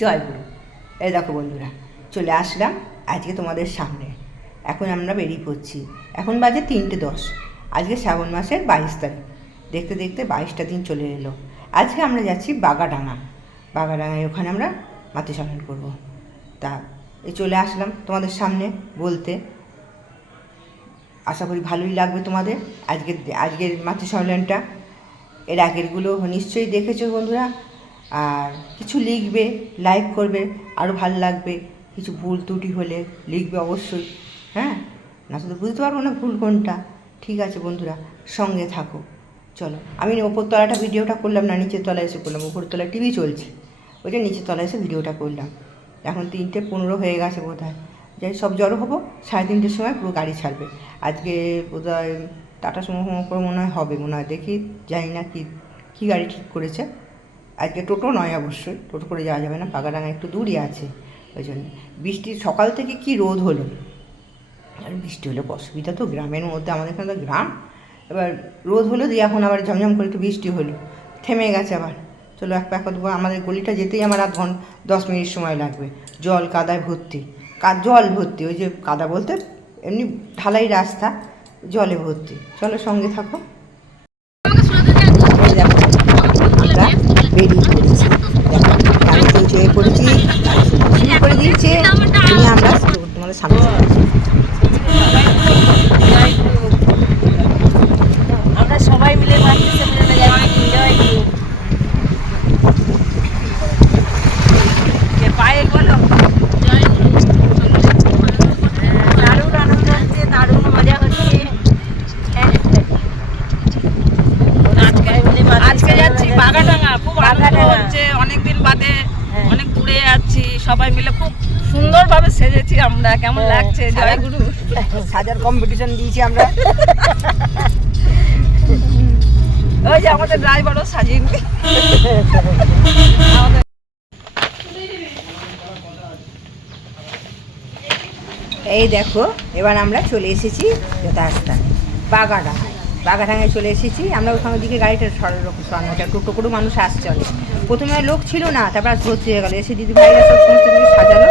জয় গুরু। এই দেখো বন্ধুরা, চলে আসলাম আজকে তোমাদের সামনে। এখন আমরা বেরিয়ে পড়ছি। এখন বাজে 3:10। আজকে শ্রাবণ মাসের 22 তারিখ। দেখতে দেখতে 22টা দিন চলে এলো। আজকে আমরা যাচ্ছি বাগাডাঙায়। ওখানে আমরা মাতৃ সম্মেলন করবো। তা এই চলে আসলাম তোমাদের সামনে বলতে। আশা করি ভালোই লাগবে তোমাদের আজকের মাতৃ সম্মেলনটা। এর আগেরগুলো নিশ্চয়ই দেখেছো বন্ধুরা। আর কিছু লিখবে, লাইক করবে, আরও ভালো লাগবে। কিছু ভুল ত্রুটি হলে লিখবে অবশ্যই, হ্যাঁ। না শুধু বুঝতে পারবো না ভুল কোনটা। ঠিক আছে বন্ধুরা, সঙ্গে থাকো। চলো, আমি ওপরতলাটা ভিডিওটা করলাম না, নিচের তলায় এসে করলাম। ওপরতলায় টিভি চলছে, ওই যে নিচের তলায় এসে ভিডিওটা করলাম। এখন 3:15 হয়ে গেছে বোধ হয়। যাই সব জড়ো হবো, 3:30টার সময় পুরো গাড়ি ছাড়বে। আজকে বোধ হয় টাটা সুমো করে মনে হয় মনে হয়, দেখি জানি না কী গাড়ি ঠিক করেছে। আজকে টোটো নয়, অবশ্যই টোটো করে যাওয়া যাবে না, বাগাডাঙা একটু দূরই আছে। ওই জন্য বৃষ্টি সকাল থেকে কি রোদ হলো, আর বৃষ্টি হলে অসুবিধা তো, গ্রামের মধ্যে, আমাদের এখানে তো গ্রাম। এবার রোদ হলো দিয়ে এখন আবার ঝমঝম করে একটু বৃষ্টি হলো, থেমে গেছে আবার। চলো এক প্যাকেট দেবো। আমাদের গলিটা যেতেই আমার 10 মিনিট সময় লাগবে। জল কাদায় ভর্তি, জল ভর্তি, ওই যে কাদা বলতে এমনি ঢালাই রাস্তা, জলে ভর্তি। চলো সঙ্গে থাকো। আমরা বেরিয়ে পড়েছি, দেখো গাড়িতে চেয়ে পড়েছি, শুরু করে দিয়েছে। আমরা তোমাদের সামনে আমরা সবাই মিলে মাতৃ সম্মেলনে যাচ্ছি। জয় গুরু। পায়েল বলো জয় গুরু। দারুণ আনন্দ হচ্ছে, দারুণ মজা হচ্ছে। আজকে যাচ্ছি বাগাডাঙা। খুব আনন্দ হচ্ছে, অনেকদিন বাদে অনেক দূরে যাচ্ছি। সবাই মিলে খুব সুন্দরভাবে সেজেছি আমরা। কেমন লাগছে? জয় গুরু। সাজার কম্পিটিশন দিয়েছি আমরা। ওই যে আমাদের ড্রাইভারও সাজিয়ে এই দেখো, এবার আমরা চলে এসেছি যথাস্থানে বাগাডাঙায় চলে এসেছি আমরা। ওখানের দিকে গাড়িটা সরানো, টোটো করে মানুষ আসছে অনেক। প্রথমে লোক ছিল না, তারপর ভর্তি হয়ে গেল। এসে দিদি ভাইরা সব সমস্ত কিছু সাজালো।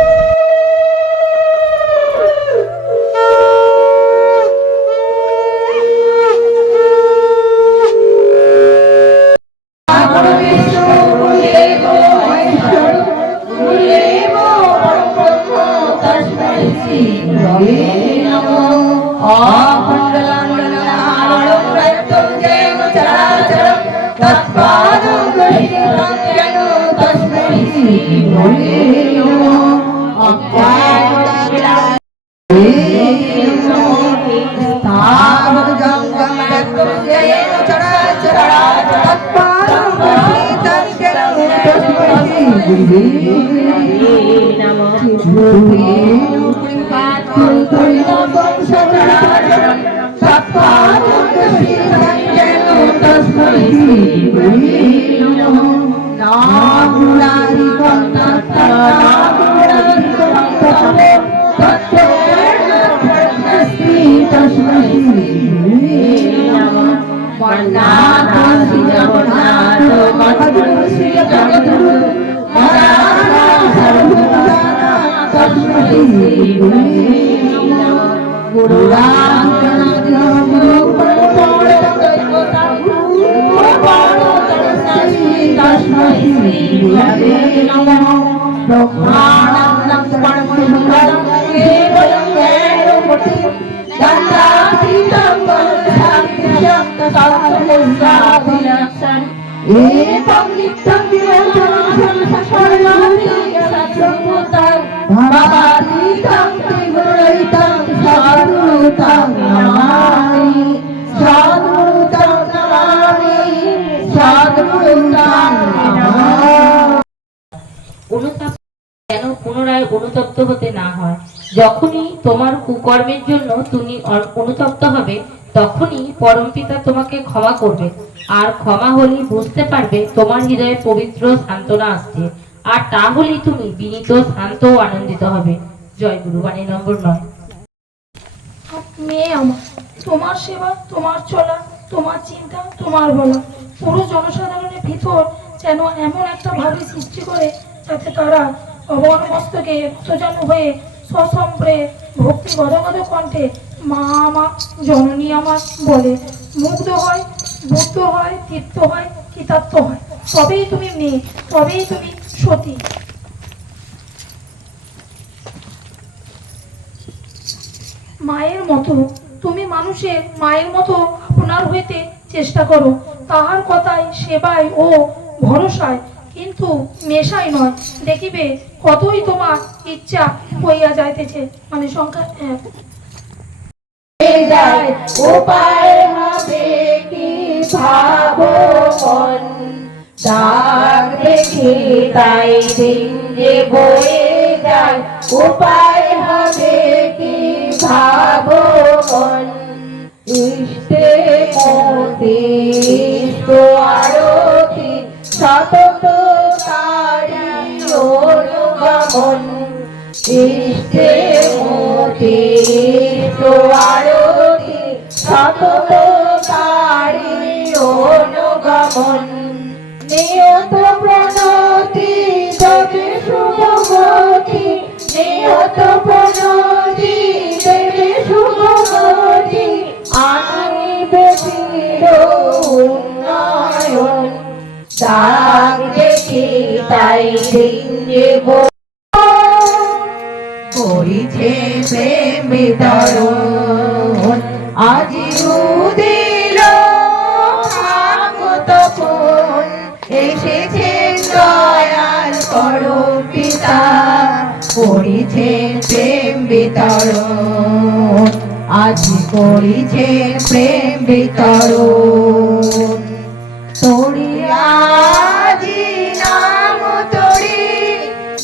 যেন পুনরায় অনুতপ্ত হতে না হয়। যখনই তোমার কুকর্মের জন্য তুমি অনুতপ্ত হবে, তখনই পরমপিতা তোমাকে ক্ষমা করবে। আর ক্ষমা হলেই বুঝতে পারবে তোমার হৃদয়ে পবিত্র সান্ত্বনা আসছে। আর তাহলেই তুমি বিনীত, শান্ত ও আনন্দিত হবে। জয় গুরু। বাণী নম্বর 9। মেয়ে আমার, তোমার সেবা, তোমার চলা, তোমার চিন্তা, তোমার বলা পুরো জনসাধারণের ভিতর যেন এমন একটা ভাবে সৃষ্টি করে যাতে তারা অবন মস্তকে রক্তজানু হয়ে সসম্প্রে ভক্তি গদগদ কণ্ঠে মা মা জননী আমার বলে মুগ্ধ হয়, বুদ্ধ হয়, তৃপ্ত হয়, কৃতার্থ হয়। তবেই তুমি মেয়ে, তবেই তুমি সতী। মায়ের মতো তুমি মানুষের মায়ের মতো আপনার হইতে চেষ্টা করো, তাহার কথায় সেবায় ও ভরসায়, কিন্তু মেশাই নয়। দেখিবে কতই তোমার ইচ্ছা হইয়া যাইতেছে। মানে সংখ্যা 1। যায় উপায় হবে কি ভাবো মন, দাগ দেখে তাই দিন যে বয়ে যায়, উপায় হবে কি ভাবো মন, ইষ্টে মতে ইষ্ট আরতি সতত তারি অনুগমন, ইষ্টে মতে ইষ্ট আরতি সতত তারি অনুগমন, নিয়ত প্রণতি দেবে শুভমতি, নিয়ত প্রণতি দেবে শুভমতি, আনিবে চির উন্নয়ন, দাগ দেখি তাই দিন যে করিছে প্রেম বিতরণ, আজি উদিল তখন এসেছে দয়াল পরম পিতা, করিছে প্রেম বিতরণ, আজি করিছে প্রেম বিতরণ, তোরিয়া আজি নাম তোরি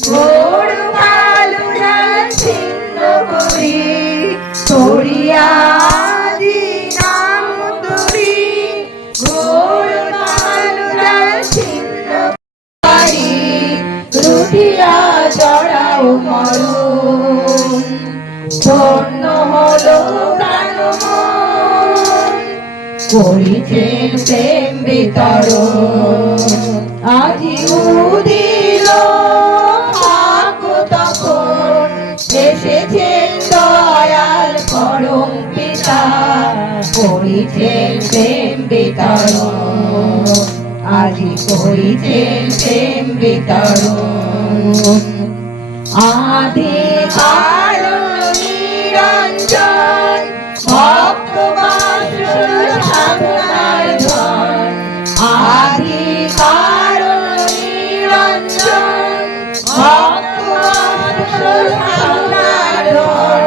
গোড় কালুরা ছিন্ন করি, তোরিয়া আজি নাম তোরি গোড় কালুরা ছিন্ন করি, রুটিয়া জড়াও মরণ, ধন্য হলো প্রাণ মন, করিছেন প্রেম বিতরণ, আজি উদিল তখন এসেছেন দয়াল পরম পিতা, করিছেন প্রেম বিতরণ, আজি করিছেন প্রেম বিতরণ, আদি কারণ নিরঞ্জন ভক্ত সাধনার ধন, আদি কারণ নিরঞ্জন ভক্ত সাধনার ধন,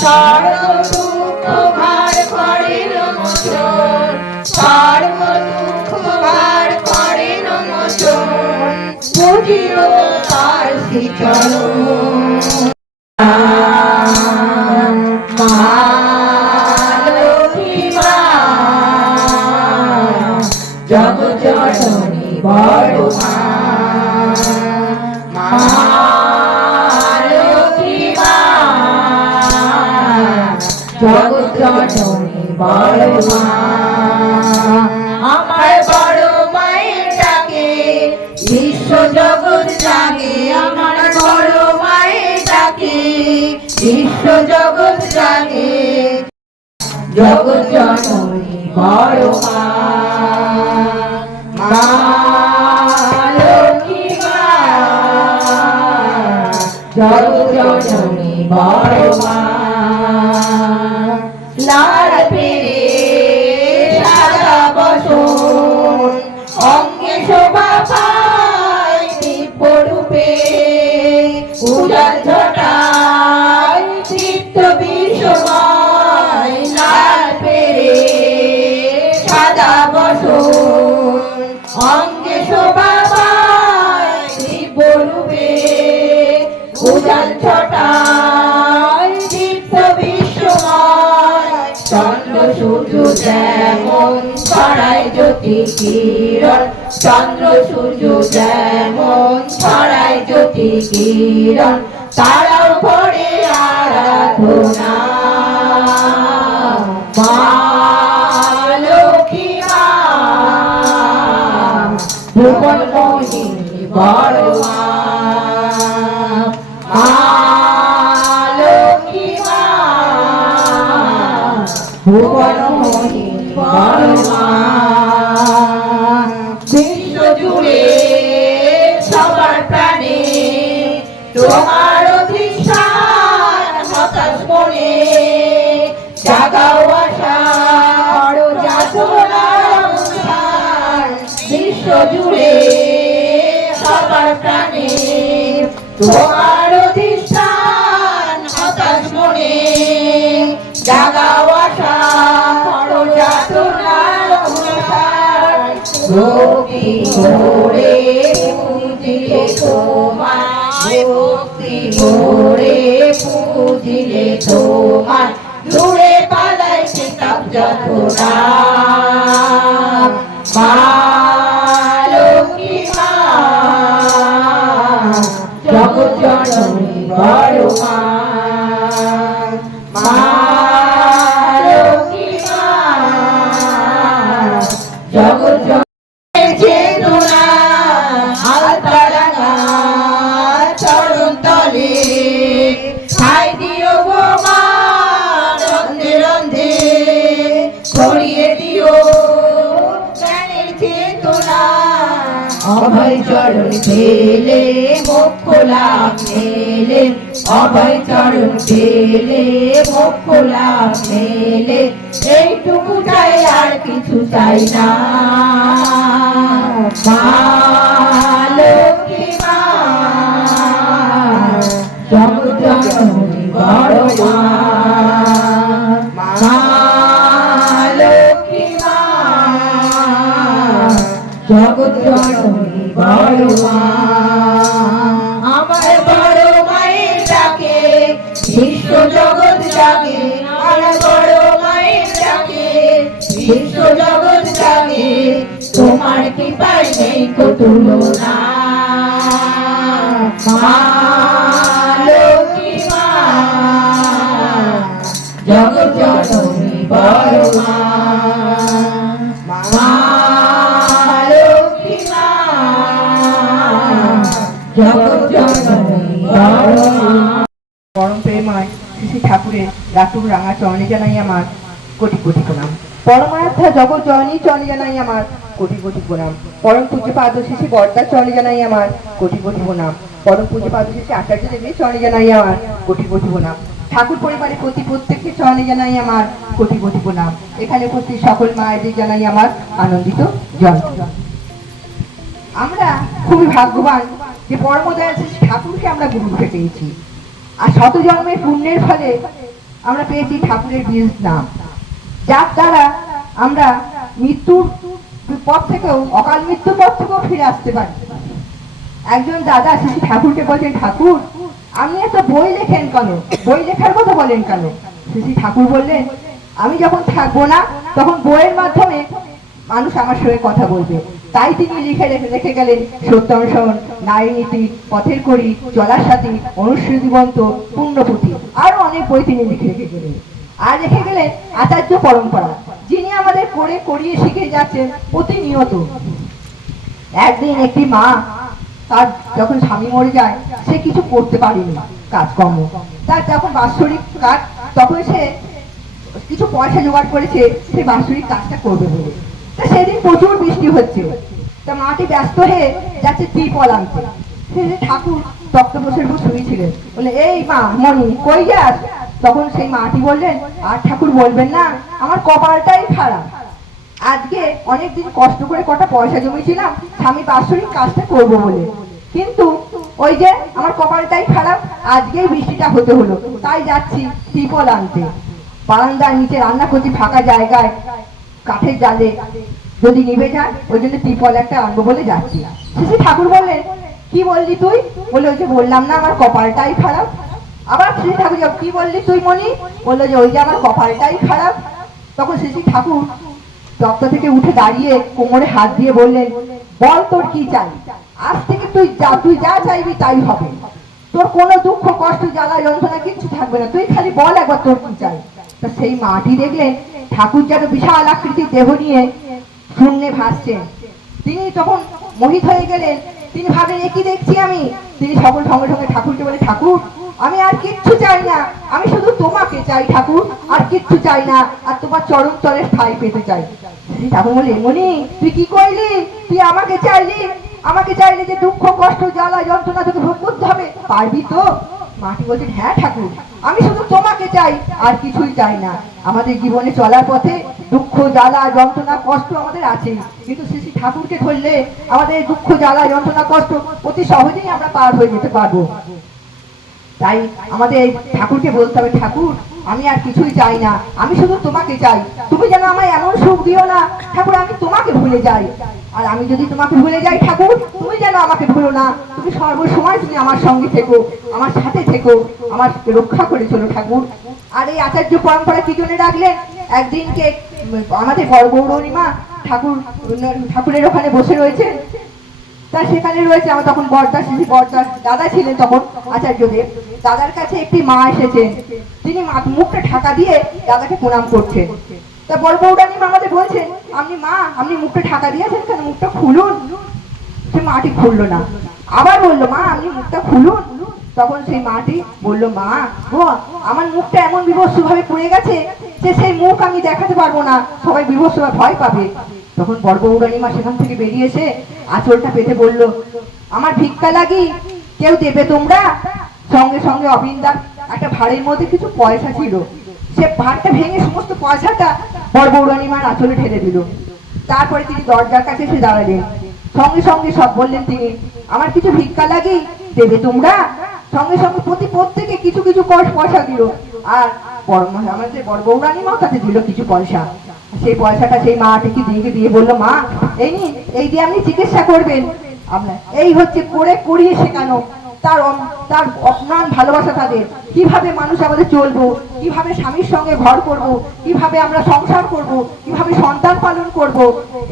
সর্ব দুঃখ ভার করেন মোচন, সর্ব দুঃখ ভার করেন মোচন, বুঝিও তার শ্রীচরণ, জগৎ জননী বড় মা, মা লক্ষ্মী মা, জগৎ জননী বড় মা, আমার বড় মায়ের ডাকে বিশ্ব জগৎ জাগে, আমার বড় মায়ের ডাকে বিশ্ব জগৎ জাগে, জগৎ জননী বড় মা, মা লক্ষ্মী মা, জগৎ জননী বড় মা, লাল পেরে সাদা বসন অঙ্গে শোভা পায় দিব্যরূপে, উজাল ঝটায় চিত্ত বিশ্বময়, লাল পেরে সাদা বসন অঙ্গে শোভা পায় দিব্যরূপে, উজাল ছটায় চিত্ত বিশ্বময়, চন্দ্র সূর্য যেমন ছড়ায় জ্যোতি কিরণ, চন্দ্র সূর্য যেমন ছড়ায় জ্যোতি কিরণ, তারাও করে আরাধনা, মা লক্ষ্মী মা, ভুবন মোহিনী বড় মা। ভুবন মোহিনী বড় মা। বিশ্ব জুড়ে সবার প্রাণে তোমার অধিষ্ঠান, হতাশ মনে জাগাও আশা, বড় যাতনার অবসান। বিশ্ব জুড়ে সবার প্রাণে তোমার অধিষ্ঠান, হতাশ মনে জাগাও আশা, বড় যাতনার অবসান। ভক্তি ভরে পুজিলে তোমায়, ভক্তি ভরে পুজিলে তোমায়, দূরে পালাই পিতাব যাতনা। মা লক্ষ্মী মা, জগৎ জননী বড় মা। মা লক্ষ্মী মা, জগৎ জননী চেতনা, আলতারাঙা চরণ তলে ছাই দিও গো মা, রন্ধে রন্ধে ছড়িয়ে দিও জ্ঞানের চেতনা। অভয় চরণ পেলে মোক্ষ লাভ মেলে, অভয় চরণ পেলে মোক্ষ লাভ মেলে, এইটুকু চাই আর কিছু চাই না। মা লক্ষ্মী মা, জগৎ জননী বড় মা। মা লক্ষ্মী মা, জগৎ জননী বড় মা। আমার বড় মায়ের ডাকে বিশ্ব জগৎ জাগে, আমার বড় মায়ের ডাকে বিশ্ব জগৎ জাগে, তোমার কৃপায় নেই কো তুলনা। মা লক্ষ্মী মা, জগৎ জননী বড় মা। মা লক্ষ্মী মা, জগৎ জননী বড় মা। পরম প্রেমায় শ্রী শ্রী ঠাকুরের রাতুর রাঙা চরণে জানাই আমার কোটি কোটি প্রণাম। পরমার্থা জগৎ জননী চরণে জানাই আমার কোটি কোটি প্রণাম। পরম পূজ্যপাদ শ্রী শ্রী বরদার চরণে জানাই আমার কোটি কোটি প্রণাম। পরম পূজ্যপাদ শ্রী শ্রী আচার্য দেবের চরণে জানাই আমার কোটি কোটি প্রণাম। ঠাকুর পরিবারের প্রতি প্রত্যেকের চরণে জানাই আমার কোটি কোটি প্রণাম। এখানে উপস্থিত সকল মায়েদের জানাই আমার আনন্দিত জয়। আমরা খুবই ভাগ্যবান যে পরম দয়াল শ্রী ঠাকুরকে আমরা গুরু রূপে পেয়েছি, আর শত জন্মের পুণ্যের ফলে আমরা পেয়েছি ঠাকুরের বীজ নাম, যার দ্বারা আমরা মৃত্যুর পথ থেকেও, অকাল মৃত্যুর পথ থেকেও ফিরে আসতে পারি। একজন দাদা শ্রী ঠাকুরকে বলছেন, ঠাকুর আপনি এত বই লেখেন কেন, বই লেখার কথা বলেন কেন? শ্রী ঠাকুর বললেন, আমি যখন থাকবো না তখন বইয়ের মাধ্যমে মানুষ আমার সঙ্গে কথা বলবে। তাই তিনি রেখে গেলেন সত্যানুসরণ, নারী নীতি, পথের কড়ি, চলার সাথী, অনুশ্রুতিবন্ত, পুণ্যপুঁথি, আরো অনেক বই তিনি রেখে গেলেন। আর রেখে গেলেন আচার্য পরম্পরা, যিনি আমাদের করে করিয়ে শিখে যাচ্ছেন প্রতিনিয়ত। একদিন একটি মা, তার যখন স্বামী মরে যায়, সে কিছু করতে পারেনি কাজকর্ম, তার যখন বাৎসরিক কাজ, তখন সে কিছু পয়সা জোগাড় করেছে সে বাৎসরিক কাজটা করবে বলে। তা সেদিন প্রচুর বৃষ্টি হচ্ছে, তা মাটি ব্যস্ত হয়ে যাচ্ছে ত্রিপল আনতে। সে ঠাকুর তক্তপোষের উপর শুয়েছিলেন, বলে, এই মা মনি কই যাস? তখন সেই মাটি বললেন, আর ঠাকুর বলবেন না, আমার কপালটাই খারাপ। আজকে অনেকদিন কষ্ট করে কটা পয়সা জমিয়েছিলাম স্বামী বাৎসরিক কাজটা করবো বলে, কিন্তু ওই যে আমার কপালটাই খারাপ, আজকেই বৃষ্টিটা হতে হলো, তাই যাচ্ছি ত্রিপল আনতে। বারান্দার নিচে রান্না করছি ফাঁকা জায়গায়, কাঠের জালে যদি নিভে যায়, ওই জন্য ত্রিপল একটা আনবো বলে যাচ্ছি। শ্রী ঠাকুর বললেন, কি বললি তুই? বলে, ওই যে বললাম না আমার কপালটাই খারাপ। আবার শ্রী ঠাকুর, কি বললি তুই মনি? বললো যে ওই যে আমার কপালটাই খারাপ। তখন শ্রী ঠাকুর তক্ত থেকে উঠে দাঁড়িয়ে কোমরে হাত দিয়ে বললেন, বল তোর কি চাই? আজ থেকে তুই যা চাইবি তাই হবে, তোর কোনো দুঃখ কষ্ট জ্বালা যন্ত্রণা কিচ্ছু থাকবে না, তুই খালি বল একবার তোর কি চাই। তো সেই মাটি দেখলেন ঠাকুর যেন বিশাল আকৃতির দেহ নিয়ে শূন্যে ভাসছেন। তিনি তখন মোহিত হয়ে গেলেন, তিনি ভাবেন, এ কি দেখছি আমি? তিনি সকল সঙ্গে সঙ্গে ঠাকুরকে বলে, ঠাকুর আমি আর কিচ্ছু চাই না, আমি শুধু তোমাকে চাই। চাই ঠাকুর, আর কিচ্ছু চাই না, আর তোমার চরণ তলে ঠাই পেতে চাই। ঠাকুর বলে, মনি তুই কি করলি? তুই আমাকে চাইলি যে দুঃখ কষ্ট জ্বালা যন্ত্রণা তোকে ভোগ করতে হবে, পারবি তো? মাটি বলছেন, হ্যাঁ ঠাকুর, আমি শুধু তোমাকে চাই, আর কিছুই চাই না। আমাদের জীবনে চলার পথে দুঃখ জ্বালা যন্ত্রণা কষ্ট আমাদের আছেই, কিন্তু শ্রী ঠাকুরকে ধরলে আমাদের দুঃখ জ্বালা যন্ত্রণা কষ্ট অতি সহজেই আমরা পার হয়ে যেতে পারবো। তাই আমাদের ঠাকুরকে বলতে হবে, ঠাকুর আমি আর কিছুই চাই না, আমি শুধু তোমাকে চাই। তুমি যেন আমায় এমন সুখ দিও না ঠাকুর আমি তোমাকে ভুলে যাই। আর আমি যদি তোমাকে ভুলে যাই ঠাকুর, তুমি যেন আমাকে ভুলো না। তুমি সর্বসময় তুমি আমার সঙ্গে থেকো, আমার সাথে থেকো, আমার রক্ষা করে চলো ঠাকুর। আর এই আচার্য পরম্পরা কি জন্য রাখলেন? একদিনকে আমাদের গৌরণীমা ঠাকুরের ওখানে বসে রয়েছেন, তা সেখানে রয়েছে আমার তখন বরদার দাদা ছিলেন তখন আচার্যদেব। দাদার কাছে একটি মা এসেছেন, তিনি মুখটা ঢাকা দিয়ে দাদাকে প্রণাম করছেন। তা বড় বৌরানী মা আমাদের বলছেন, আপনি মুখটা ঢাকা দিয়েছেন কেন, মুখটা খুলুন। সে মাটি খুললো না, আবার বললো, মা আপনি মুখটা খুলুন। তখন সেই মাটি বললো, মা গো আমার মুখটা এমন বিভৎস ভাবে পুড়ে গেছে যে সেই মুখ আমি দেখাতে পারবো না, সবাই বিভৎস ভয় পাবে। তখন বড় বৌরানী মা সেখান থেকে বেরিয়ে এসে আঁচলটা পেতে বলল, আমার ভিক্ষা লাগি, কেউ দেবে তোমরা? সঙ্গে সঙ্গে অবিন্দার একটা ভাঁড়ের মধ্যে কিছু পয়সা ছিল, সে ভাঁড়টা ভেঙে সমস্ত পয়সাটা বড় বৌরানী মার আঁচলে ঢেলে দিল। তারপরে তিনি দরজার কাছে এসে দাঁড়ালেন, সঙ্গে সঙ্গে সব বললেন তিনি, আমার কিছু ভিক্ষা লাগি, দেবে তোমরা? সঙ্গে সঙ্গে প্রত্যেকে কিছু কিছু পয়সা দিল। আর আমাদের বড় বৌরানী মাও তাতে দিল কিছু পয়সা। সেই পয়সাটা সেই মাটিকে দিয়ে বললো, মা এই নিন, এই দিয়ে আপনি চিকিৎসা করবেন। আপনার এই হচ্ছে করিয়ে শেখানো, তার অপমান ভালোবাসা, তাদের কিভাবে মানুষ আমাদের চলবো, কিভাবে স্বামীর সঙ্গে ঘর করব, কিভাবে আমরা সংসার করব, কিভাবে সন্তান পালন করব,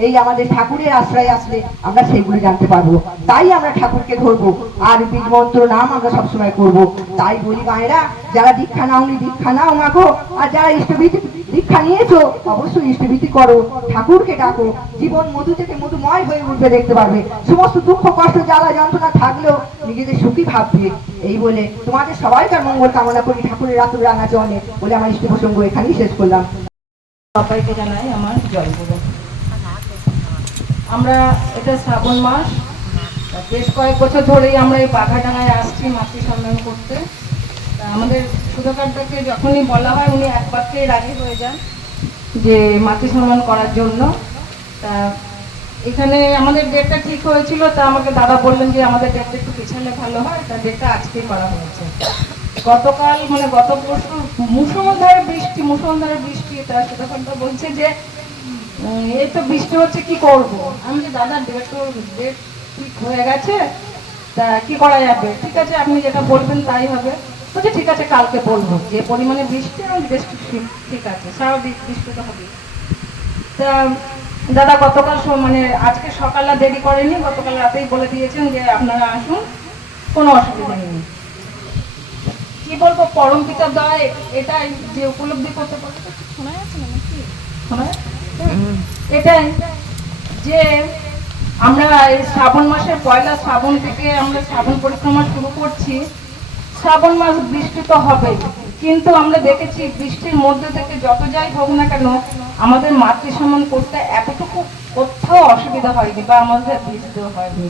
এই আমাদের ঠাকুরের আশ্রয় আসলে আমরা সেগুলো জানতে পারবো। তাই আমরা ঠাকুরকে ধরবো, আর বীজ মন্ত্র নাম আমরা সবসময় করব। তাই বলি মায়েরা, যারা দীক্ষা নাওনি দীক্ষা নাও মাগো, আর যারা ইষ্টভীতি দীক্ষা নিয়েছো অবশ্যই ইষ্টভীতি করো, ঠাকুরকে ডাকো, জীবন মধু থেকে মধুময় হয়ে উঠবে দেখতে পারবে। সমস্ত দুঃখ কষ্ট জ্বালা যন্ত্রণা থাকলেও নিজেদের সুখী ভাববে। এই বলে তোমাদের সবাইকার মঙ্গল কামনা করি ঠাকুরের রাতুর রাঙা চরণে বলে আমার ইষ্ট প্রসঙ্গ এখানেই শেষ করলাম। সবাইকে জানাই আমার জয়গুরু। আমরা এটা শ্রাবণ মাস, বেশ কয়েক বছর ধরেই আমরা এই বাঘাডাঙ্গায় আসছি মাতৃ সম্মেলন করতে। আমাদের সুধাকারটাকে যখনই বলা হয় উনি এক বাক্যেই রাজি হয়ে যান যে মাতৃ সম্মেলন করার জন্য। তা এখানে আমাদের ডেটটা ঠিক হয়েছিল, তা আমাকে দাদা বললেন যে আমাদের ডেটটা একটু পিছালে ভালো হয়, তা ডেটটা আজকেই করা হয়েছে। গতকাল মানে গত পরশু মুষলধারে বৃষ্টি, তা সুধাকারটা বলছে যে এই তো বৃষ্টি হচ্ছে কি করব। আমি যে দাদা ডেট ঠিক হয়ে গেছে, তা কি করা যাবে? ঠিক আছে আপনি যেটা বলবেন তাই হবে। বলছে ঠিক আছে কালকে বলবো, যে পরিমাণে বৃষ্টি আমি বেশ ঠিক আছে, স্বাভাবিক বৃষ্টি তো হবে। তা দাদা গতকাল মানে আজকে সকালে দেরি করেনি, গতকাল রাতেই বলে দিয়েছেন যে আপনারা আসুন, কোনো অসুবিধা নেই। কি বলবো, পরম পিতার দয়া এটাই যে উপলব্ধি করতে পারবে। শোনা যাচ্ছে না নাকি? শোনা যাচ্ছে? এটাই যে আমরা এই শ্রাবণ মাসের পয়লা শ্রাবণ থেকে আমরা শ্রাবণ পরিক্রমা শুরু করছি। শ্রাবণ মাস বৃষ্টি তো হবেই, কিন্তু আমরা দেখেছি বৃষ্টির মধ্যে থেকে যত যাই হোক না কেন আমাদের মাতৃ সম্মান করতে এতটুকু কোথাও অসুবিধা হয়নি বা আমাদের বৃষ্টিও হয়নি।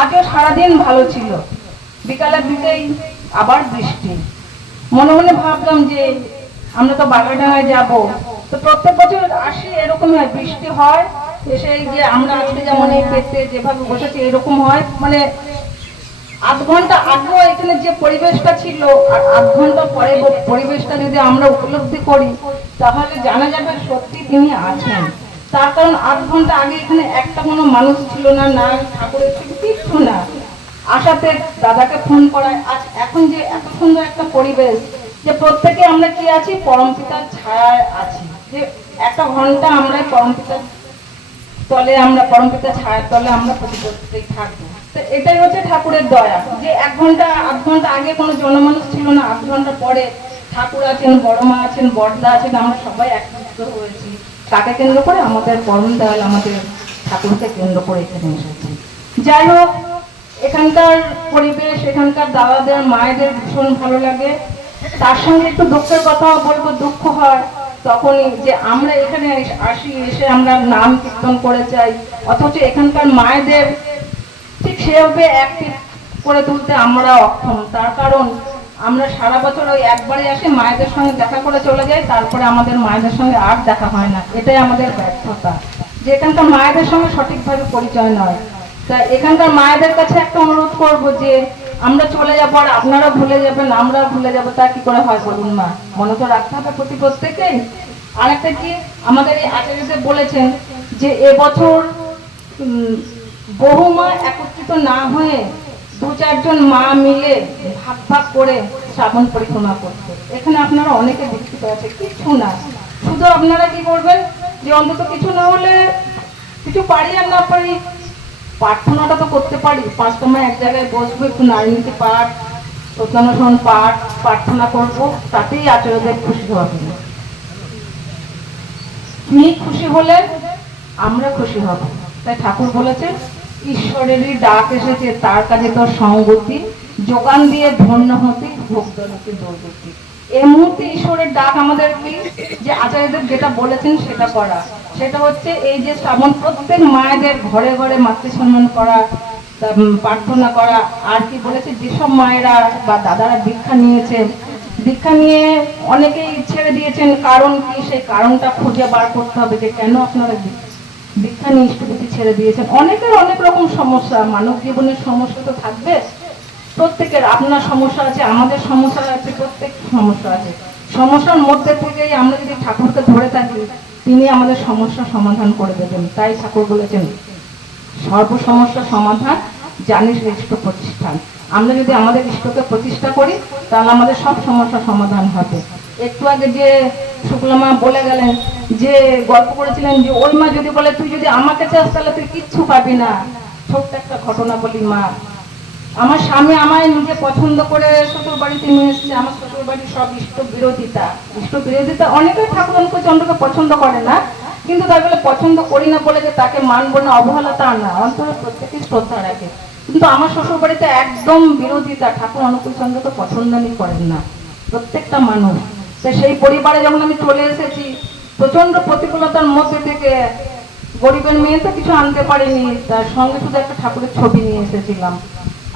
আজও সারাদিন ভালো ছিল, বিকালের দিকেই আবার বৃষ্টি। মনে মনে ভাবলাম যে আমরা তো বাগাডাঙ্গায় যাব, তো প্রত্যেক বছর আসি এরকম হয়, বৃষ্টি হয়, এসে যে আমরা আজকে যেমন এই পেতে যেভাবে বসেছি এরকম হয়, মানে আধ ঘন্টা আগেও এখানে যে পরিবেশটা ছিল আর আধ ঘন্টা পরে পরিবেশটা যদি আমরা উপলব্ধি করি তাহলে জানা যাবে সত্যি তিনি আছেন। তার কারণ আধ ঘন্টা আগে এখানে একটা কোনো মানুষ ছিল না, না ঠাকুরের কিছু না। আশাতে দাদাকে ফোন করায় আজ এখন যে এত সুন্দর একটা পরিবেশ, যে প্রত্যেকে আমরা কি আছি, পরম পিতার ছায়ায় আছি, যে একটা ঘন্টা আমরা পরম পিতার তলে, আমরা পরম পিতার ছায়ার তলে আমরা প্রতিপত্তিতেই থাকবো। তো এটাই হচ্ছে ঠাকুরের দয়া, যে এক ঘন্টা আধ ঘন্টা আগে কোনো জনমানুষ ছিল না, আধ ঘন্টা পরে ঠাকুর আছেন, বড় মা আছেন, বড়দা আছেন, আমরা সবাই একত্রিত হয়েছি। তাকে কেন্দ্র করে আমাদের পরম দয়াল আমাদের ঠাকুরকে কেন্দ্র করে এখানে এসেছি। যাই হোক, এখানকার পরিবেশ, এখানকার দাদাদের মায়েদের ভীষণ ভালো লাগে। তার সঙ্গে একটু দুঃখের কথাও বলবো, দুঃখ হয় তখনই যে আমরা এখানে আসি, এসে আমরা নাম কীর্তন করে যাই, অথচ এখানকার মায়েদের ঠিক সেভাবে অ্যাক্টিভ করে তুলতে আমরা অক্ষম। তার কারণ আমরা সারা বছর ওই একবারে আসি, মায়েদের সঙ্গে দেখা করে চলে যাই, তারপরে আমাদের মায়েদের সঙ্গে আর দেখা হয় না। এটাই আমাদের ব্যর্থতা, যে এখানকার মায়েদের সঙ্গে সঠিকভাবে পরিচয় নয়। তা এখানকার মায়েদের কাছে একটা অনুরোধ করব যে আমরা চলে যাবো আর আপনারা ভুলে যাবেন, আমরা ভুলে যাবো, তা কি করে হয় বলুন মা? মনে তো রাখতে হবে প্রতি প্রত্যেকেই। আরেকটা কি, আমাদের এই আচার্যদেব বলেছেন যে এবছর বহু মা একত্রিত না হয়ে 2-4 জন মা মিলে ভাগ ভাগ করে শ্রাবণ পরিক্রমা করতে। এখানে আপনারা অনেকে দীক্ষিত আছে, কিছু না, শুধু আপনারা কি করবেন যে অন্তত কিছু না হলে, কিছু পারি আর না পারি, প্রার্থনাটা তো করতে পারি। 5টা মা এক জায়গায় বসবো, একটু নারীনীতি পাঠ, সত্যানুসরণ পাঠ, প্রার্থনা করব, তাতেই আচার্যদেব খুশি হবেন। তিনি খুশি হলে আমরা খুশি হব। তাই ঠাকুর বলেছে, ঈশ্বরেরই ডাক এসেছে, তার কাজে তোর সঙ্গতি, যোগান দিয়ে ধন্য হতে ভোগদলকে দুর্গতি। এই মুহূর্তে ঈশ্বরের ডাক আমাদের কি, যে আচার্যদেব যেটা বলেছেন সেটা করা। সেটা হচ্ছে এই যে শ্রাবণ প্রত্যেক মায়েদের ঘরে ঘরে মাতৃ সম্মান করা, প্রার্থনা করা। আর কি বলেছে, যেসব মায়েরা বা দাদারা দীক্ষা নিয়েছেন, দীক্ষা নিয়ে অনেকেই ছেড়ে দিয়েছেন, কারণ কি, সেই কারণটা খুঁজে বার করতে হবে যে কেন আপনারা দীক্ষা নিয়ে ইষ্টভূতি ছেড়ে দিয়েছেন। অনেকের অনেক রকম সমস্যা, মানব জীবনের সমস্যা তো থাকবে প্রত্যেকের। আপনার সমস্যা আছে, আমাদের সমস্যা আছে, প্রত্যেক সমস্যা আছে। সমস্যার মধ্যে থেকেই আমরা যদি ঠাকুরকে ধরে থাকি, তিনি আমাদের সমস্যা সমাধান করে দেবেন। তাই ঠাকুর বলেছেন, সর্বসমস্যা সমাধান জানিস ইষ্ট প্রতিষ্ঠান। আমরা যদি আমাদের ইষ্টকে প্রতিষ্ঠা করি, তাহলে আমাদের সব সমস্যা সমাধান হবে। একটু আগে যে শুক্লা মা বলে গেলেন, যে গল্প করেছিলেন, যে ওই মা যদি বলে তুই যদি আমাকে চাস তাহলে তুই কিচ্ছু পাবি না। ছোট্ট একটা ঘটনা বলি মা, আমার স্বামী আমায় নিজে পছন্দ করে শ্বশুর বাড়িতে নিয়ে এসেছে। আমার শ্বশুর বাড়ির সব ইষ্ট বিরোধিতা, অনেকেই ঠাকুর অনুকূলচন্দ্রকে পছন্দ করে না, কিন্তু তাই বলে পছন্দ করি না বলে যে তাকে মানবো না, অবহেলা তা না, অন্তরে প্রত্যেকেই শ্রদ্ধা রাখে। কিন্তু আমার শ্বশুর বাড়িতে একদম বিরোধিতা, ঠাকুর অনুকূলচন্দ্রকে পছন্দই করেন না প্রত্যেকটা মানুষ। তো সেই পরিবারে যখন আমি চলে এসেছি, প্রচন্ড প্রতিকূলতার মধ্যে থেকে, গরিবের মেয়ে তো কিছু আনতে পারিনি, তার সঙ্গে শুধু একটা ঠাকুরের ছবি নিয়ে এসেছিলাম,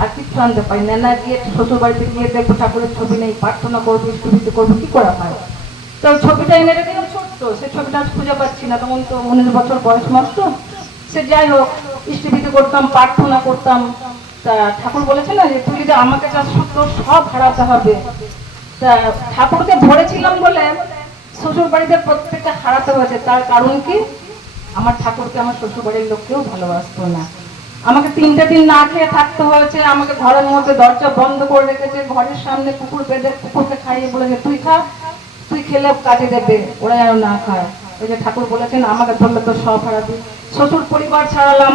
আর কিছু আনতে পারি না। গিয়ে শ্বশুর বাড়িতে গিয়ে দেখবো ঠাকুরের ছবি নেই, প্রার্থনা করবো, ইষ্টভূতি করবো, কি করা হয়? তো ছবিটা এনে রেখেছিলাম ছোট্ট, সে ছবিটা খুঁজে পাচ্ছি না, তখন তো 19 বছর বয়স মাত্র। সে যাই হোক, ইষ্টভূতি করতাম, প্রার্থনা করতাম। তা ঠাকুর বলেছে না যে তুই যদি আমাকে চাস তোর সব হারাতে হবে। তা ঠাকুরকে ধরেছিলাম বলে শ্বশুর বাড়িতে প্রত্যেকটা হারাতে হয়েছে। তার কারণ কি, আমার ঠাকুরকে আমার শ্বশুর বাড়ির লোক কেউ ভালোবাসতো না। আমাকে 3টে দিন না খেয়ে থাকতে হয়েছে, আমাকে ঘরের মধ্যে দরজা বন্ধ করে রেখেছে, ঘরের সামনে কুকুর বেঁধে কুকুরকে খাইয়ে বলেছে তুই খা, তুই খেলে কাজে দেবে, ওরা যেন না খায়। ওই যে ঠাকুর বলেছেন আমাকে ধরলে তো সব হারাবি। শ্বশুর পরিবার ছাড়ালাম,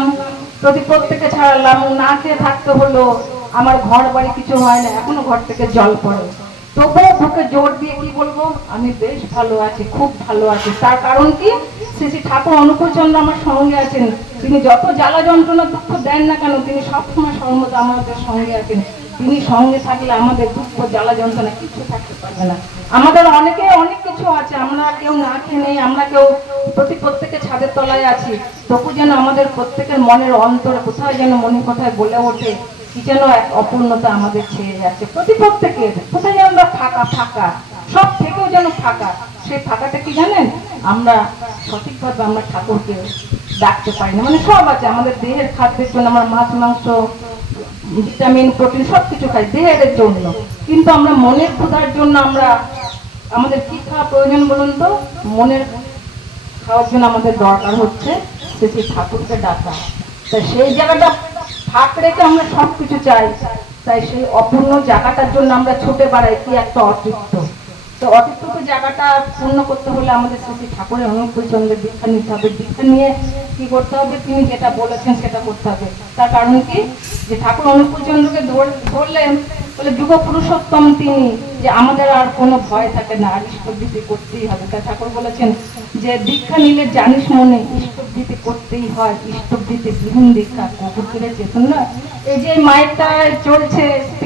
প্রত্যেকে ছাড়ালাম, না খেয়ে থাকতে হলো, আমার ঘর বাড়ি কিছু হয় না, এখনো ঘর থেকে জল পড়ে। তবুও বুকে জোর দিয়ে কি বলবো, আমি বেশ ভালো আছি, খুব ভালো আছি। তার কারণ কি, শ্রী ঠাকুর অনুকূলচন্দ্র আমার সঙ্গে আছেন। তিনি যত জ্বালা যন্ত্রণা দুঃখ দেন না কেন, তিনি সবসময় সর্বদা আমাদের সঙ্গে আছেন। তিনি সঙ্গে থাকলে আমাদের দুঃখ জ্বালা যন্ত্রণা কিছু থাকতে পারবে না। আমাদের অনেকে অনেক কিছু আছে, আমরা কেউ না খেয়ে নেই, আমরা কেউ প্রত্যেকে ছাদের তলায় আছি, তবু যেন আমাদের প্রত্যেকের মনের অন্তরে কোথায় যেন মনের কথায় বলে ওঠে, কি যেন এক অপূর্ণতা আমাদের ছেয়ে যাচ্ছে। প্রত্যেকের কোথায় যেন আমরা ফাঁকা, সব থেকেও যেন ফাঁকা। সেই ফাঁকাটা কি জানেন, আমরা সঠিকভাবে আমরা ঠাকুরকে ডাকতে পারি না। মানে সব আছে আমাদের দেহের খাদ্যের জন্য, আমরা মাছ মাংস ভিটামিন প্রোটিন সবকিছু খাই দেহের জন্য, কিন্তু আমরা মনের ক্ষুধার জন্য আমরা, আমাদের কি খাওয়া প্রয়োজন বলুন তো? মনের খাওয়ার জন্য আমাদের দরকার হচ্ছে সেই ঠাকুরকে ডাকা। তাই সেই জায়গাটা ফাঁক রেখে আমরা সবকিছু চাই, তাই সেই অপূর্ণ জায়গাটার জন্য আমরা ছুটে বেড়াই, কি একটা অতৃপ্ত। তো অতৃপ্ত জায়গাটা পূর্ণ করতে হলে আমাদের শ্রী ঠাকুরের অনুকূলচন্দ্রের দীক্ষা নিতে হবে। দীক্ষা নিয়ে কি করতে হবে, তিনি যেটা বলেছেন সেটা করতে হবে। তার কারণ কি, যে ঠাকুর অনুকূলচন্দ্রকে ধরলেন বলে যুগ পুরুষোত্তম তিনি, যে আমাদের আর কোনো ভয় থাকে না, আর ইষ্টভূতি করতেই হবে। তাই ঠাকুর বলেছেন যে দীক্ষা নিলে জানিস মনে ইষ্টভূতি করতেই হয়, ইষ্টভূতি গৃহীন দীক্ষা কুকুর থেকে চেতন না। এই যে মাইকটা চলছে,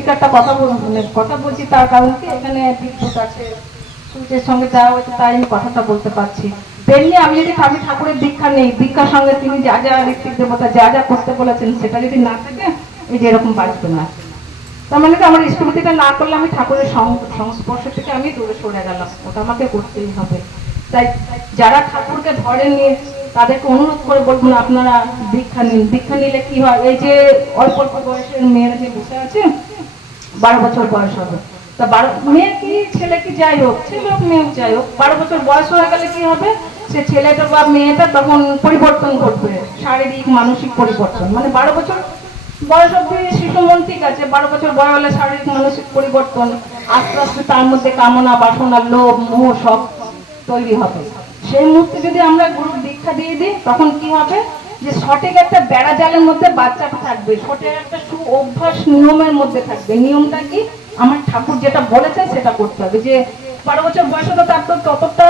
থেকে একটা কথা বলছি, তার কারণ কি এখানে বিদ্যুৎ আছে, সূর্যের সঙ্গে যাওয়া হয়েছে, তাই আমি কথাটা বলতে পারছি। তেমনি আমি যদি ঠাকুরের দীক্ষা নেই, দীক্ষার সঙ্গে তিনি যা যা ঋত্বিক দেবতা যা যা করতে বলেছেন সেটা যদি না থাকে, এই যে এরকম বাঁচবে না। তার মানে কি আমার ইষ্টভূতিটা না করলে আমি ঠাকুরের সংস্পর্শ থেকে আমি দূরে সরে গেলাম, ওটা আমাকে করতেই হবে। তাই যারা ঠাকুরকে ধরেননি তাদেরকে অনুরোধ করে বলবো না, আপনারা দীক্ষা নিন। দীক্ষা নিলে কি হয়, এই যে অল্প অল্প বয়সের মেয়েরা যে বসে আছে, 12 বছর বয়স হবে, তা 12 মেয়ে কি ছেলে কি যাই হোক, ছেলে হোক মেয়ে যাই হোক, 12 বছর বয়স হয়ে গেলে কি হবে, সে ছেলেটা বা মেয়েটা তখন পরিবর্তন ঘটবে, শারীরিক মানসিক পরিবর্তন। মানে 12 বছর বয়স অব্দি শিশু মন ঠিক আছে, 12 বছর বয়স হলে শারীরিক মানসিক পরিবর্তন, আস্তে আস্তে তার মধ্যে কামনা বাসনা লোভ মোহ সব তৈরি হবে। সেই মুহূর্তে যদি আমরা গুরুর দীক্ষা দিয়ে দিই, তখন কি হবে, যে সঠিক একটা বেড়া জালের মধ্যে বাচ্চাটা থাকবে, সঠিক একটা সু অভ্যাস নিয়মের মধ্যে থাকবে। নিয়মটা কি, আমার ঠাকুর যেটা বলেছেন সেটা করতে হবে। যে 12 বছর বয়সে তো তার তো ততটা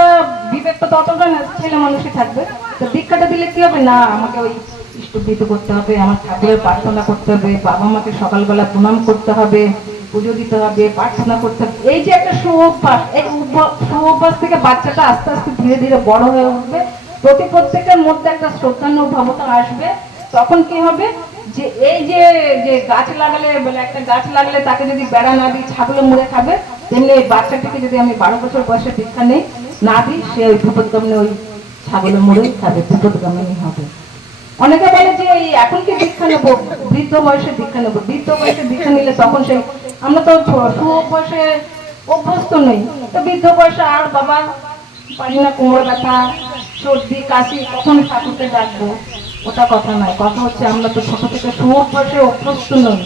বিবেক তো ততটা না, ছেলে মানুষই থাকবে। তো দীক্ষাটা দিলে কি হবে না, আমাকে ওই ইষ্টভৃত করতে হবে, আমার ঠাকুরের প্রার্থনা করতে হবে, বাবা মাকে সকালবেলা প্রণাম করতে হবে, পুজো দিতে হবে, প্রার্থনা করতে হবে। এই যে একটা সুঅভ্যাস, এই সুঅভ্যাস থেকে বাচ্চাটা আস্তে আস্তে ধীরে ধীরে বড় হয়ে উঠবে, প্রত্যেকের মধ্যে একটা শ্রদ্ধানুভবতা আসবে। তখন কি হবে, যে এই যে যে গাছ লাগালে, বলে একটা গাছ লাগলে তাকে যদি বেড়া না দিই ছাগলে মুড়ে খাবে, তেমনি এই বাচ্চাটিকে যদি আমি 12 বছর বয়সে দীক্ষা নেই না দিই, সে ওই বিপদগামী ওই ছাগলে মুড়েই খাবে, বিপদগামী হবে। অনেকে বলে যে এই এখন কি দীক্ষা নেবো, বৃদ্ধ বয়সে দীক্ষা নেবো। বৃদ্ধ বয়সে দীক্ষা নিলে তখন সেই, আমরা তো বয়সে অভ্যস্ত নেই, তো বৃদ্ধ বয়সে আর বাবা পারি না, কোমর ব্যথা সর্দি কাশি, কখন ঠাকুরকে ডাকবো, ওটা কথা নয়। কথা হচ্ছে আমরা তো ছোট থেকে বয়সে অভ্যস্ত নই,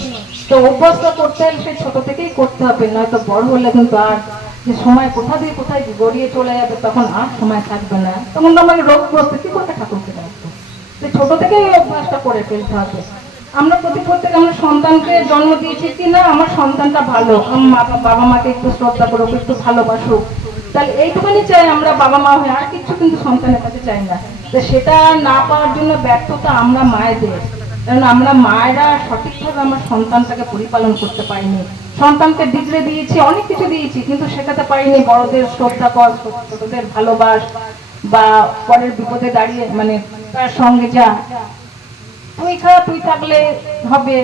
তো অভ্যস্ত করতে হলে সেই ছোট থেকেই করতে হবে, নয়তো বড় হলে কিন্তু আর যে সময় কোথা দিয়ে কোথায় গড়িয়ে চলে যাবে, তখন আর সময় থাকবে না, তখন তো আমাকে রোগগ্রস্ত কি করে ঠাকুরকে ডাকবো। ছোট থেকেই এই অভ্যাসটা করে ফেলতে হবে। আমরা প্রত্যেক আমরা সন্তানকে জন্ম দিয়েছি কি না, আমার সন্তানটা ভালো, আমার বাবা মাকে একটু শ্রদ্ধা করুক, একটু ভালোবাসুক, তাহলে এইটুকুনি চাই আমরা বাবা মা হয়ে, আর কিছু কিন্তু সন্তানের কাছে চাই না। তো সেটা না পাওয়ার জন্য ব্যর্থতা আমরা মায়েদের, কারণ আমরা মায়েরা সঠিকভাবে আমার সন্তানটাকে পরিপালন করতে পারিনি। সন্তানকে ডিগ্রি দিয়েছি, অনেক কিছু দিয়েছি, কিন্তু শেখাতে পারিনি বড়দের শ্রদ্ধা কর, ছোটদের ভালোবাস, বা পরের বিপদে দাঁড়িয়ে মানে তার সঙ্গে যা, তুই খা, তুই থাকলে হবে,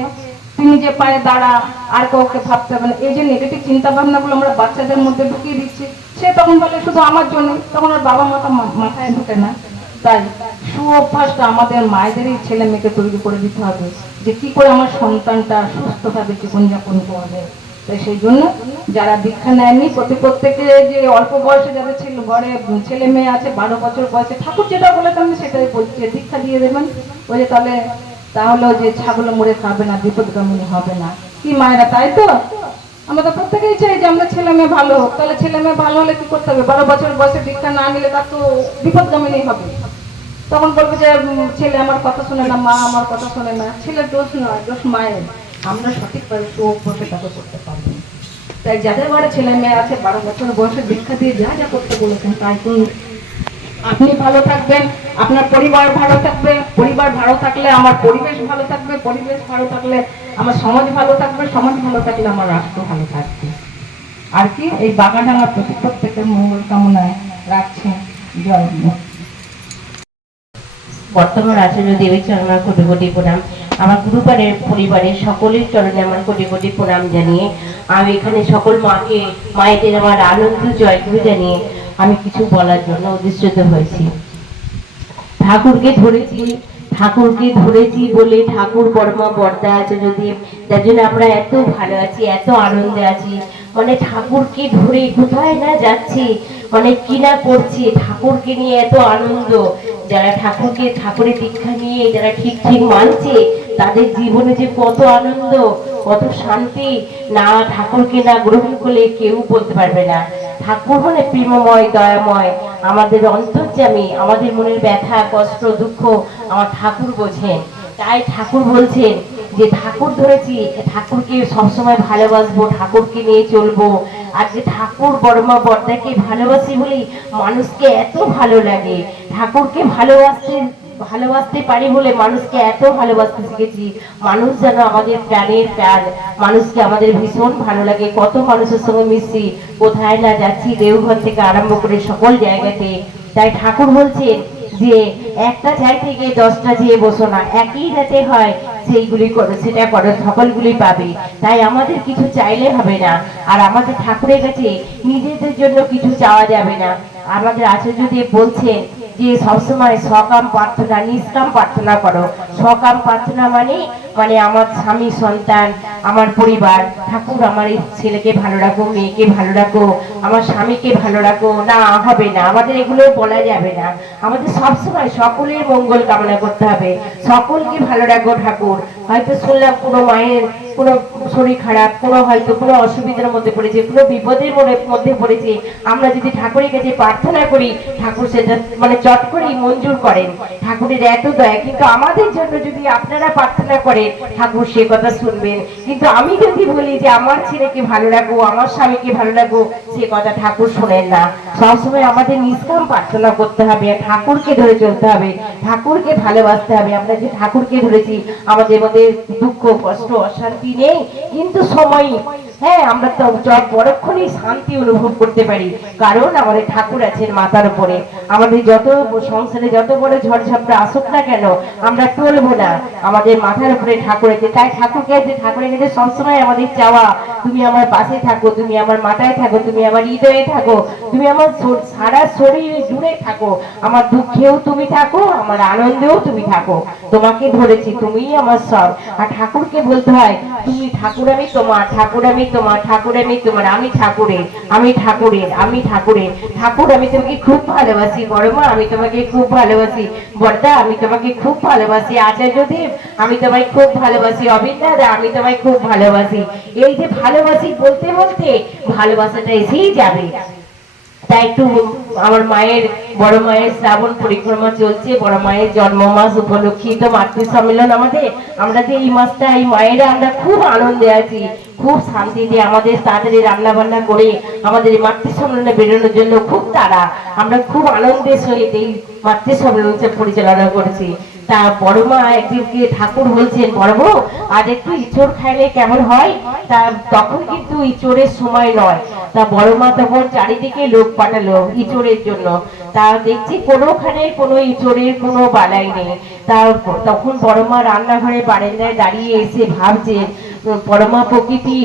তুই নিজে পায়ে দাঁড়া, আর কাউকে ভাবতে হবে না। এই যে নেগেটিভ চিন্তা ভাবনাগুলো আমরা বাচ্চাদের মধ্যে ঢুকিয়ে দিচ্ছি, সে তখন বলে শুধু আমার জন্য, তখন আর বাবা মাতা মাথায় ঢুকে না। তাই সুঅভ্যাসটা আমাদের মায়েদেরই ছেলে মেয়েকে তৈরি করে দিতে হবে, যে কি করে আমার সন্তানটা সুস্থভাবে জীবনযাপন করবে। তাই সেই জন্য যারা দীক্ষা নেয়নি, প্রত্যেকে যে অল্প বয়সে যাদের ঘরে ছেলে মেয়ে আছে 12 বছর বয়সে, ঠাকুর যেটা বলেছেন সেটাই বলছে, দীক্ষা দিয়ে দেবেন। ওই যে তাহলে যে ছাগল মুড়ে খাবে না, বিপদগামী হবে না। কি মায়েরা, তাই তো? আমরা তো প্রত্যেকেই চাই যে আমরা ছেলে মেয়ে ভালো হোক। তাহলে ছেলে মেয়ে ভালো হলে কি করতে হবে, 12 বছর বয়সে দীক্ষা না নিলে তার তো বিপদগামী হবে। তখন বলবে যে ছেলে আমার কথা শোনে না, মা আমার কথা শোনে না। ছেলের দোষ নয়, দোষ মায়ের। আমরা সঠিকভাবে সুঅভ্যাসে তাকে করতে পারবো। তাই যাদের ঘরে ছেলে মেয়ে আছে 12 বছর বয়সে দীক্ষা দিয়ে যা যা করতে বলেছেন তাই করুন। আপনি ভালো থাকবেন, আপনার পরিবার ভালো থাকবে, পরিবার ভালো থাকলে আমার পরিবেশ ভালো থাকবে, পরিবেশ ভালো থাকলে আমার সমাজ ভালো থাকবে, সমাজ ভালো থাকলে আমার রাষ্ট্র ভালো থাকবে। আর কি, এই বাগাডাঙ্গা প্রত্যেকের মঙ্গল কামনায় রাখছি। জয় মা। বর্তমান আচার্য দেবের চরণে আমার কোটি কোটি প্রণাম। আমার গুরুবারের পরিবারের সকলের চরণে আমার কোটি কোটি প্রণাম জানিয়ে আমি এখানে সকল মায়েদের আমার আনন্দ জয়গুরু জানিয়ে আমি কিছু বলার জন্য উদ্দেশ্যিত হয়েছি। ঠাকুরকে ধরেছি বলে ঠাকুর বর্মা বর্দা আচার্য দেব, যার জন্য আমরা এত ভালো আছি, এত আনন্দে আছি। মানে ঠাকুরকে ধরে কোথায় না যাচ্ছি, মানে কি না করছি, ঠাকুরকে নিয়ে এত আনন্দ। যারা ঠাকুরের দীক্ষা নিয়ে যারা ঠিক মানছে, তাদের জীবনে যে কত আনন্দ, কত শান্তি, না ঠাকুরকে না গ্রহণ করলে কেউ বলতে পারবে না। ঠাকুর মানে প্রেমময়, দয়াময়, আমাদের অন্তর্যামী, আমাদের মনের ব্যথা কষ্ট দুঃখ আমার ঠাকুর বোঝেন। তাই ঠাকুর বলছেন যে ঠাকুর ধরেছি, ঠাকুরকে সবসময় ভালোবাসবো, ঠাকুরকে নিয়ে চলবো। আর যে ঠাকুর বর্মা বর্দাকে ভালোবাসি বলেই মানুষকে এত ভালো লাগে। ঠাকুরকে ভালোবাসতে ভালোবাসতে পারি বলে মানুষকে এত ভালোবাসতে শিখেছি। মানুষ যেন আমাদের প্রাণের প্রাণ, মানুষকে আমাদের ভীষণ ভালো লাগে। কত মানুষের সঙ্গে মিশছি, কোথায় না যাচ্ছি, দেওঘর থেকে আরম্ভ করে সকল জায়গাতে। তাই ঠাকুর বলছেন যে একটা চাইতে গিয়ে 10টা যেয়ে বসো না, একই যাতে হয় সেইগুলি করো, সেটা করো, সকলগুলি পাবে। তাই আমাদের কিছু চাইলে হবে না, আর আমাদের ঠাকুরের কাছে নিজেদের জন্য কিছু চাওয়া যাবে না। আমাদের আচার্যদেব বলছেন যে সবসময় সকাম প্রার্থনা, নিষ্কাম প্রার্থনা করো। সকাম প্রার্থনা মানে মানে আমার স্বামী, সন্তান, আমার পরিবার, ঠাকুর আমার এই ছেলেকে ভালো রাখো, মেয়েকে ভালো রাখো, আমার স্বামীকে ভালো রাখো, না হবে না, আমাদের এগুলো বলা যাবে না। আমাদের সবসময় সকলের মঙ্গল কামনা করতে হবে, সকলকে ভালো রাখো ঠাকুর। হয়তো শুনলাম কোনো মায়ের কোনো শরীর খারাপ, কোনো হয়তো কোনো অসুবিধার মধ্যে পড়েছে, কোনো বিপদের মধ্যে পড়েছে, আমরা যদি ঠাকুরের কাছে প্রার্থনা করি, ঠাকুর সেটা মানে চট করেই মঞ্জুর করেন। ঠাকুরের এত দয়া। কিন্তু আমাদের জন্য যদি আপনারা প্রার্থনা করেন, ঠাকুর সে কথা শুনবেন। কিন্তু আমি যদি বলি যে আমার ছেলেকে ভালো রাখবো, আমার স্বামীকে ভালো রাখবো, সে কথা ঠাকুর শোনেন না। সবসময় আমাদের নিষ্কাম প্রার্থনা করতে হবে, ঠাকুরকে ধরে চলতে হবে, ঠাকুরকে ভালোবাসতে হবে। আমরা যে ঠাকুরকে ধরেছি, আমাদের মধ্যে দুঃখ, কষ্ট, অশান্তি নেই, কিন্তু সময়, হ্যাঁ, আমরা তো পরক্ষণেই শান্তি অনুভব করতে পারি, কারণ আমাদের ঠাকুর আছেন মাথার উপরে। আমাদের যত সংসারে যত বড় ঝড় ঝাপটা আসুক না কেন, আমরা টলবো না, আমাদের মাথার উপরে ঠাকুর আছে। তাই ঠাকুরকে আছে, ঠাকুরের কাছে সবসময় আমাদের চাওয়া, তুমি আমার পাশে থাকো, তুমি আমার মাথায় থাকো, তুমি আমার হৃদয়ে থাকো, তুমি আমার সারা শরীর জুড়ে থাকো, আমার দুঃখেও তুমি থাকো, আমার আনন্দেও তুমি থাকো। তোমাকে ধরেছি, তুমিই আমার সব। আর ঠাকুরকে বলতে হয়, তুমি ঠাকুর, আমি তোমার, ঠাকুর আমি তোমার, ঠাকুর আমি তোমার, আমি ঠাকুরের, আমি ঠাকুরের, আমি ঠাকুরের। ঠাকুর আমি তোমাকে খুব ভালোবাসি, বড় মা আমি তোমাকে খুব ভালোবাসি, বড়দা আমি তোমাকে খুব ভালোবাসি, আচার্যদেব আমি তোমায় খুব ভালোবাসি, অবিন্দাদা আমি তোমায় খুব ভালোবাসি। এই যে ভালোবাসি বলতে বলতে ভালোবাসাটা এসেই যাবে। তাই একটু আমার মায়ের, বড় মায়ের শ্রাবণ পরিক্রমা চলছে, বড় মায়ের জন্ম মাস উপলক্ষে তো মাতৃ সম্মেলন আমাদের। আমরা যে এই মাসটা, এই মায়েরা আমরা খুব আনন্দে আছি, খুব শান্তিতে। আমাদের তাড়াতাড়ি রান্না বান্না করে আমাদের এই মাতৃ সম্মেলনে বেরোনোর জন্য খুব তাড়া। আমরা খুব আনন্দের সহিত এই মাতৃ সম্মেলনটা পরিচালনা করেছি। তা বড় মা একদিনকে ঠাকুর বলছেন, বড় বউ আজ একটু ইঁচড় খাইলে কেমন হয়? তা তখন কিন্তু ইঁচড়ের সময় নয়। তা বড় মা তখন চারিদিকে লোক পাঠালো ইঁচড়ের জন্য। তা দেখছি কোনোখানে কোনো ইঁচড়ের কোনো বালাই নেই। তা তখন বড় মা রান্নাঘরে বারান্দায় দাঁড়িয়ে এসে ভাবছে, পরমা প্রকৃতি,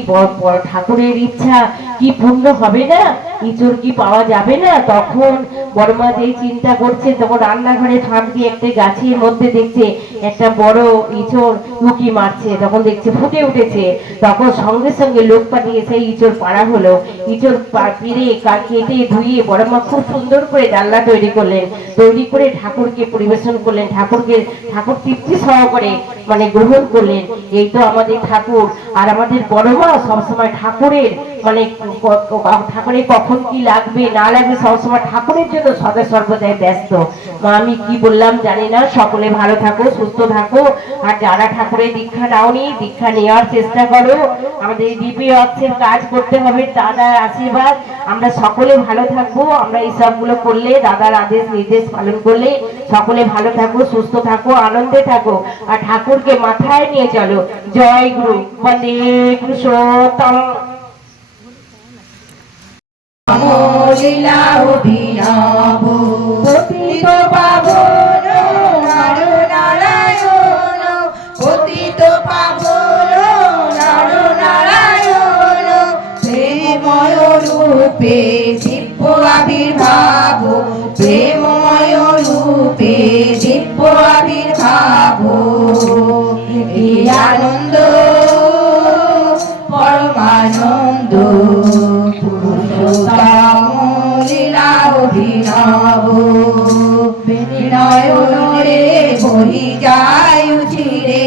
ঠাকুরের ইচ্ছা কি পূর্ণ হবে না, ইঁচড় কি পাওয়া যাবে না? তখন বড়মা যেই চিন্তা করছে, তখন রান্নাঘরে ফাঁক দিয়ে একটা গাছের মধ্যে দেখছে একটা বড় ইঁচড় উঁকি মারছে, তখন দেখছে ফুটে উঠেছে। তখন সঙ্গে সঙ্গে লোক পাঠিয়ে সেই ইঁচড় পাড়া হলো। ইঁচড় পেরে কেটে ধুয়ে বড়মা খুব সুন্দর করে ডালনা তৈরি করলেন, তৈরি করে ঠাকুরকে পরিবেশন করলেন, ঠাকুর তৃপ্তি সহকারে মানে গ্রহণ করলেন। এই তো আমাদের ঠাকুর। আর আমাদের বড় মা সবসময় ঠাকুরের মানে ঠাকুরের কখন কি লাগবে না লাগবে সবসময় ঠাকুরের জন্য সদা সর্বদাই ব্যস্ত। মা আমি কি বললাম জানি না, সকলে ভালো থাকো, সুস্থ থাকো। আর যারা ঠাকুরের দীক্ষা নাওনি, দীক্ষা নেওয়ার চেষ্টা করো। আমাদের দিব্য অর্থের কাজ করতে হবে, দাদার আশীর্বাদ, আমরা সকলে ভালো থাকবো। আমরা এই সবগুলো করলে, দাদার আদেশ নির্দেশ পালন করলে সকলে ভালো থাকো, সুস্থ থাকো, আনন্দে থাকো, আর ঠাকুরকে মাথায় নিয়ে চলো। জয় গুরু, বন্দে পুরুষোত্তম। লীলা অভিনব পতিত পাবন নর নারায়ণ, পতিত পাবন নর নারায়ণ, প্রেমময় রূপে দিব্য আবির্ভাব, প্রেমময় রূপে দিব্য আবির্ভাব। এই আনন্দ পরমানন্দ, পুরুষোত্তম লীলা অভিনব। বিনয়নে বহি যায় চিরে,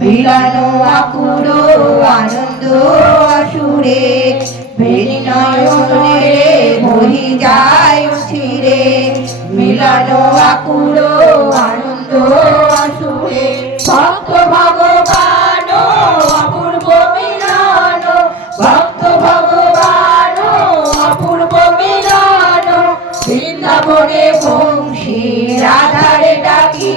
মিলন আকুল আনন্দ আসুরে। বিনয়নে বহি যায় চিরে, মিলন আকুল আনন্দ আসুরে। ভক্ত ভগবান অপূর্ব মিলন, ভক্ত ভগবান অপূর্ব মিলন। বৃন্দাবনে বংশী রাধারে ডাকি,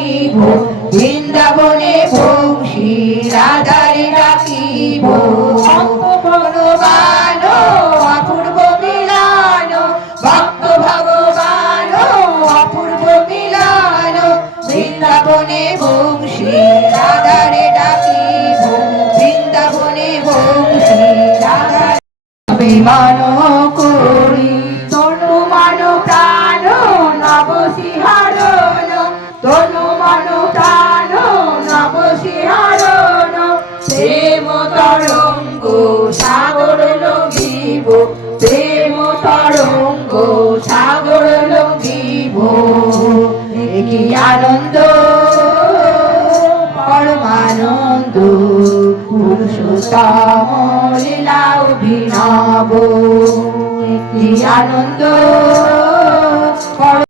আনন্দ পরমানন্দ পুরুষোত্তম লীলা অভিনব, কি আনন্দ